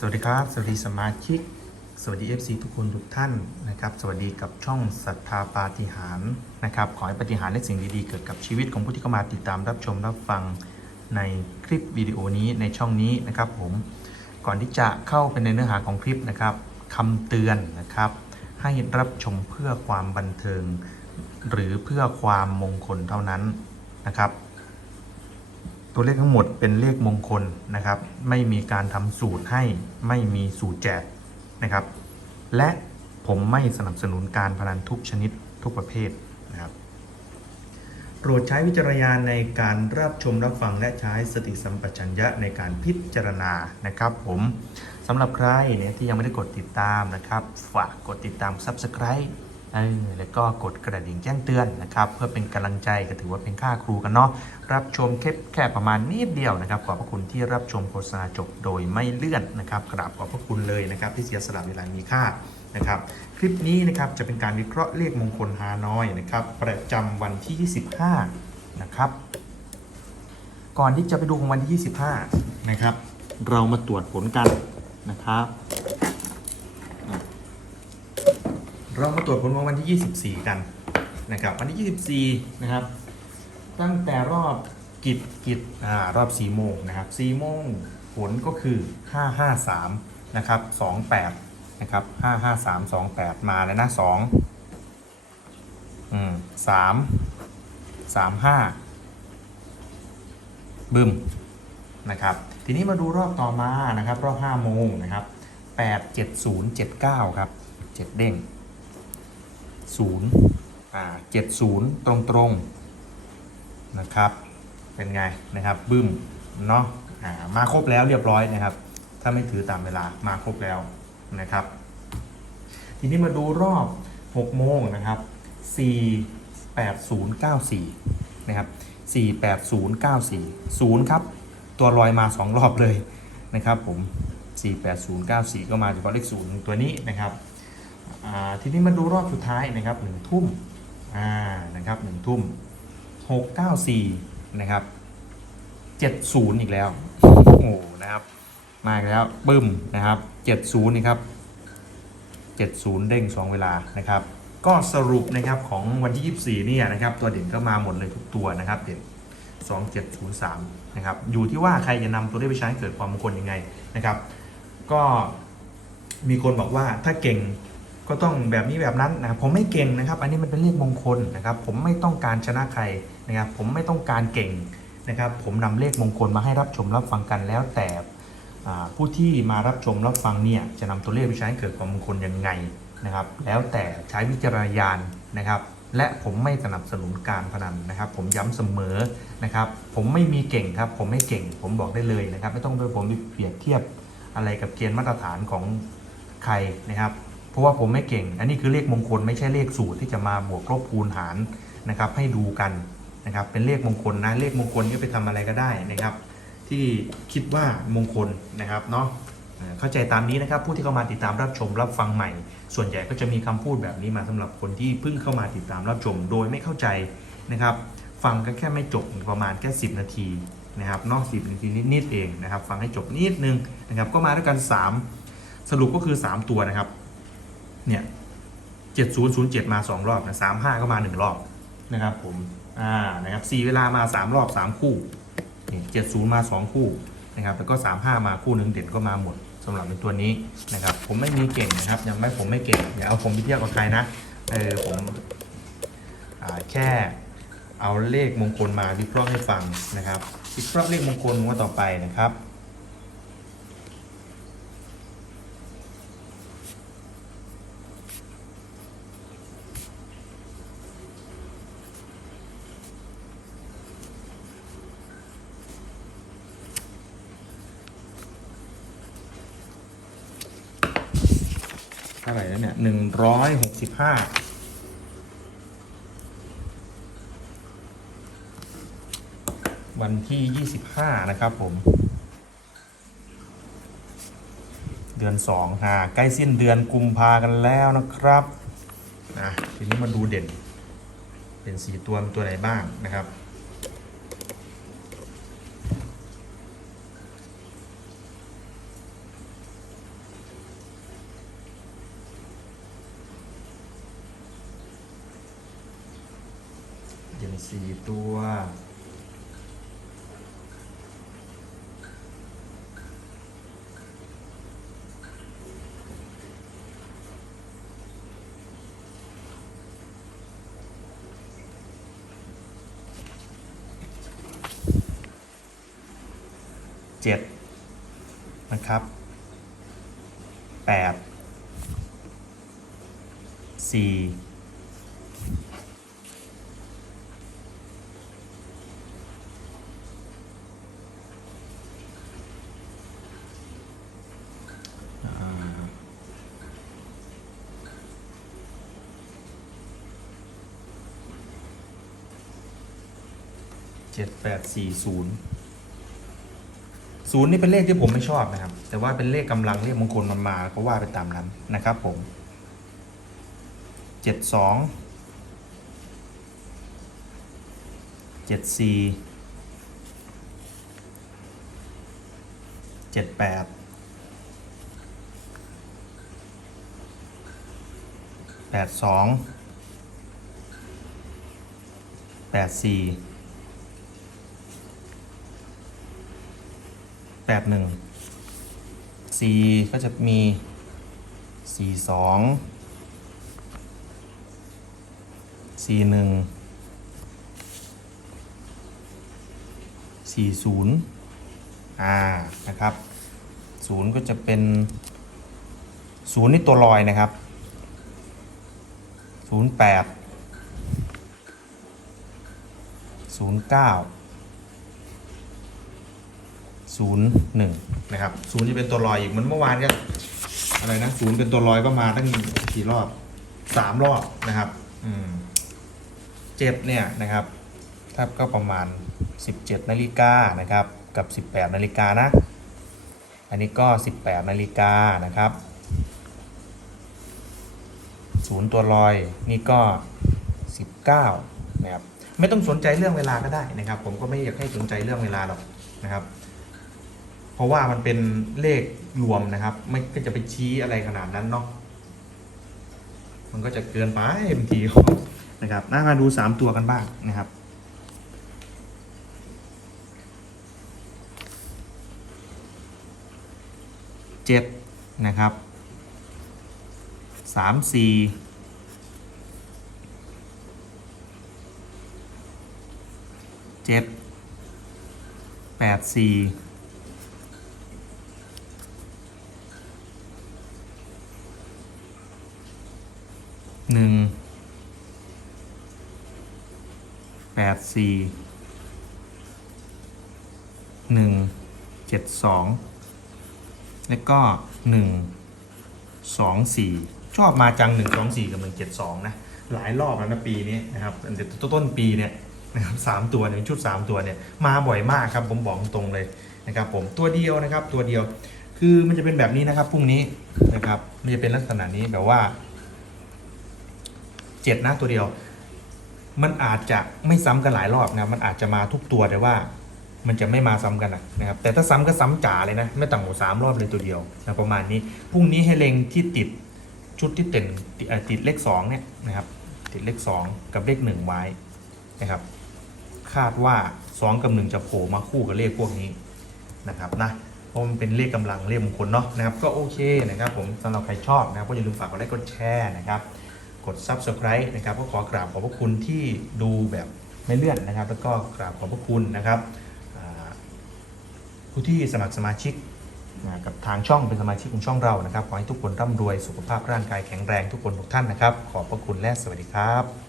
สวัสดีครับ สวัสดีสมาชิก สวัสดี FC ทุกคนทุกท่านนะครับ สวัสดีกับช่องศรัทธาปาฏิหารนะครับ ขอให้ปาฏิหารและสิ่งดีๆ เกิดกับชีวิตของผู้ที่เข้ามาติดตามรับชมรับฟังในคลิปวิดีโอนี้ในช่องนี้นะครับผม ก่อนที่จะเข้าไปในเนื้อหาของคลิปนะครับคำเตือนนะครับ ให้รับชมเพื่อความบันเทิง หรือเพื่อความมงคลเท่านั้นนะครับ ตัวเลขทั้งหมดเป็นเลขมงคลนะครับ ไม่มีการทำสูตรให้ไม่มีสูตรแจกนะครับ และผมไม่สนับสนุนการพนันทุกชนิดทุกประเภทนะครับโปรดใช้วิจารณญาณในการรับชมรับฟังและใช้สติสัมปชัญญะในการพิจารณานะครับ ผมสำหรับใครเนี่ยที่ยังไม่ได้กดติดตามนะครับ ฝากกดติดตาม Subscribe แล้วก็กดกระดิ่งแจ้งเตือนนะครับ เพื่อเป็นกำลังใจก็ถือว่าเป็นค่าครูกันเนาะรับชมแค่แค่ประมาณนิดเดียวนะครับขอบพระคุณที่รับชมโฆษณาจบโดยไม่เลื่อนนะครับกราบขอบพระคุณเลยนะครับ ที่เสียสละเวลามีค่านะครับคลิปนี้นะครับจะเป็นการวิเคราะห์เลขมงคลฮานอยนะครับประจำวันที่ 25 นะครับ ก่อนที่จะไปดูของวันที่ 25 นะครับ เรามาตรวจผลกันนะครับ เรามาตรวจผลของวันที่ 24 กันนะครับวันที่ 24 นะครับ ตั้งแต่รอบกิจกิจอ่ารอบ4โมงนะครับ4โมงผลก็คือ 553 นะครับ 28 นะครับ 553 28 มาแล้วนะ2อืม3 35 บึมนะครับ ทีนี้มาดูรอบต่อมานะครับ รอบ5โมงนะครับ 8 7 0 7 9 ครับ 7 เด้ง ศูนย์อ่าเจ็ดศูนย์ตรงตรงๆนะครับ เป็นไงนะครับบึ้มเนาะอ่ามาครบแล้วเรียบร้อยนะครับ ถ้าไม่ถือตามเวลามาครบแล้วนะครับ ทีนี้มาดูรอบ6โมงนะครับ48094นะครับ48094 0 ครับ ตัวลอยมา 2 รอบเลยนะครับผม 48094 ก็มาเฉพาะเลข0ตัวนี้นะครับ ทีนี้มาดูรอบสุดท้ายนะครับหนึ่งทุ่มนะครับหนึ่งทุ่มหกเก้าสี่นะครับเจ็ดศูนย์อีกแล้วโอ้โหนะครับมาแล้วปึ้มนะครับเจ็ดศูนย์นี่ครับเจ็ดศูนย์เด้งสองเวลานะครับ ก็สรุปนะครับของวันที่ 24เนี่ยนะครับตัวเด่นก็มาหมดเลยทุกตัวนะครับเด่น2703นะครับอยู่ที่ว่าใครจะนำตัวเลขไปใช้ให้เกิดความมงคลยังไงนะครับ ก็มีคนบอกว่าถ้าเก่ง ก็ต้องแบบนี้แบบนั้นนะครับผมไม่เก่งนะครับ อันนี้มันเป็นเลขมงคลนะครับ ผมไม่ต้องการชนะใครนะครับ ผมไม่ต้องการเก่งนะครับ ผมนำเลขมงคลมาให้รับชมรับฟังกันแล้วแต่ผู้ที่มารับชมรับฟังเนี่ยจะนำตัวเลขไปใช้เกิดความมงคลยังไงนะครับ แล้วแต่ใช้วิจารณญาณนะครับและผมไม่สนับสนุนการพนันนะครับ ผมย้ำเสมอนะครับ ผมไม่มีเก่งครับ ผมไม่เก่ง ผมบอกได้เลยนะครับ ไม่ต้องไปผมไปเปรียบเทียบอะไรกับเกณฑ์มาตรฐานของใครนะครับ เพราะว่าผมไม่เก่ง อันนี้คือเลขมงคลไม่ใช่เลขสูตรที่จะมาบวกลบคูณหารนะครับ ให้ดูกันนะครับ เป็นเลขมงคลนะเลขมงคลก็ไปทำอะไรก็ได้นะครับ ที่คิดว่ามงคลนะครับเนาะเข้าใจตามนี้นะครับ ผู้ที่เข้ามาติดตามรับชมรับฟังใหม่ ส่วนใหญ่ก็จะมีคำพูดแบบนี้มาสำหรับคนที่เพิ่งเข้ามาติดตามรับชม โดยไม่เข้าใจนะครับ ฟังกันแค่ไม่จบประมาณแค่10 นาทีนะครับนอกสิบนาทีนิดๆเองนะครับ ฟังให้จบนิดนึงนะครับ ก็มาด้วยกัน 3 สรุปก็คือ 3 ตัวนะครับ เนี่ยเจ็ดศูนย์ศูนย์เจ็ดมาสองรอบนะสามห้าก็มาหนึ่งรอบนะครับผมอ่านะครับสี่เวลามาสามรอบสามคู่นี่เจ็ดศูนย์มาสองคู่นะครับแล้วก็สามห้ามาคู่หนึ่งเด่นก็มาหมดสำหรับในตัวนี้นะครับ ผมไม่มีเก่งนะครับยังไม่ผมไม่เก่งอย่าเอาผมไปเทียบกับใครนะเออผมอ่าแค่เอาเลขมงคลมาวิเคราะห์ให้ฟังนะครับวิเคราะห์เลขมงคลงวดต่อไปนะครับ ท่าไหร่แล้วเนี่ยหนึ่งร้อยหกสิบห้าวันที่ยี่สิบห้านะครับผม เดือนสองฮะใกล้สิ้นเดือนกุมภากันแล้วนะครับนะทีนี้มาดูเด่น เป็นสีตัวตัวไหนบ้างนะครับ อ สี่ตัว เจ็ดนะครับแปดสี่ จ็ดแปดสี่ศูนย์ศูนย์นี่เป็นเลขที่ผมไม่ชอบนะครับ แต่ว่าเป็นเลขกำลังเลขมงคลมันมาก็ว่าไปตามนั้นนะครับผมเจ็ดสองเจ็ดสี่เจ็ดแปดแปดสองแปดสี่ แปดหนึ่งสี่ก็จะมีสี่สองสี่หนึ่งสี่ศูนย์อ่านะครับศูนย์ก็จะเป็นศูนย์นี่ตัวลอยนะครับศูนย์แปดศูนย์เก้า ศูนย์หนึ่งนะครับศูนย์จะเป็นตัวลอยอีกเหมือนเมื่อวานก็อะไรนะศูนย์เป็นตัวลอยก็มาตั้งกี่รอบสามรอบนะครับอืมเจ็ดเนี่ยนะครับถ้าก็ประมาณ 17นาฬิกานะครับกับ 18นาฬิกานะ อันนี้ก็ 18นาฬิกานะครับศูนย์ตัวลอยนี่ก็ 19นะครับไม่ต้องสนใจเรื่องเวลาก็ได้นะครับ ผมก็ไม่อยากให้สนใจเรื่องเวลาหรอกนะครับ เพราะว่ามันเป็นเลขรวมนะครับ ไม่ก็จะไปชี้อะไรขนาดนั้นเนาะมันก็จะเกินไปบางทีนะครับน่ามาดูสามตัวกันบ้างนะครับเจ็ดนะครับสามสี่เจ็ดแปดสี่ หนึ่งแปดสี่หนึ่งเจ็ดสองแล้วก็หนึ่งสองสี่ชอบมาจังหนึ่งสองสี่กับหนึ่งเจ็ดสองนะ หลายรอบแล้วนะปีนี้นะครับตั้งแต่ต้นปีเนี่ยนะครับสามตัวเนี่ยชุดสามตัวเนี่ยมาบ่อยมากครับผมบอกตรงเลยนะครับผมตัวเดียวนะครับตัวเดียวคือมันจะเป็นแบบนี้นะครับพรุ่งนี้นะครับมันจะเป็นลักษณะนี้แบบว่า เจ็ดนะตัวเดียว มันอาจจะไม่ซ้ำกันหลายรอบนะมันอาจจะมาทุกตัวแต่ว่า มันจะไม่มาซ้ำกันนะครับ แต่ถ้าซ้ำก็ซ้ำจ๋าเลยนะ ไม่ต่ำกว่าสามรอบเลยตัวเดียวนะประมาณนี้พรุ่งนี้ให้เล็งที่ติดชุดที่เต็นติดเอ่อติดเลขสองเนี่ยนะครับ ติดเลขสองกับเลขหนึ่งไว้นะครับ คาดว่าสองกับหนึ่งจะโผล่มาคู่กับเลขพวกนี้นะครับนะเพราะมันเป็นเลขกำลังเลขมงคลเนาะนะครับ ก็โอเคนะครับ ผมสำหรับใครชอบนะครับก็อย่าลืมฝากกดไลค์กดแชร์นะครับ ด Subscribe นะครับก็ขอกราบขอบพระคุณที่ดูแบบไม่เลื่อนนะครับ แล้วก็กราบขอบพระคุณนะครับผู้ที่สมัครสมาชิกกับทางช่องเป็นสมาชิกของช่องเรานะครับ ขอให้ทุกคนร่ำรวยสุขภาพร่างกายแข็งแรงทุกคนทุกท่านนะครับ ขอบพระคุณและสวัสดีครับ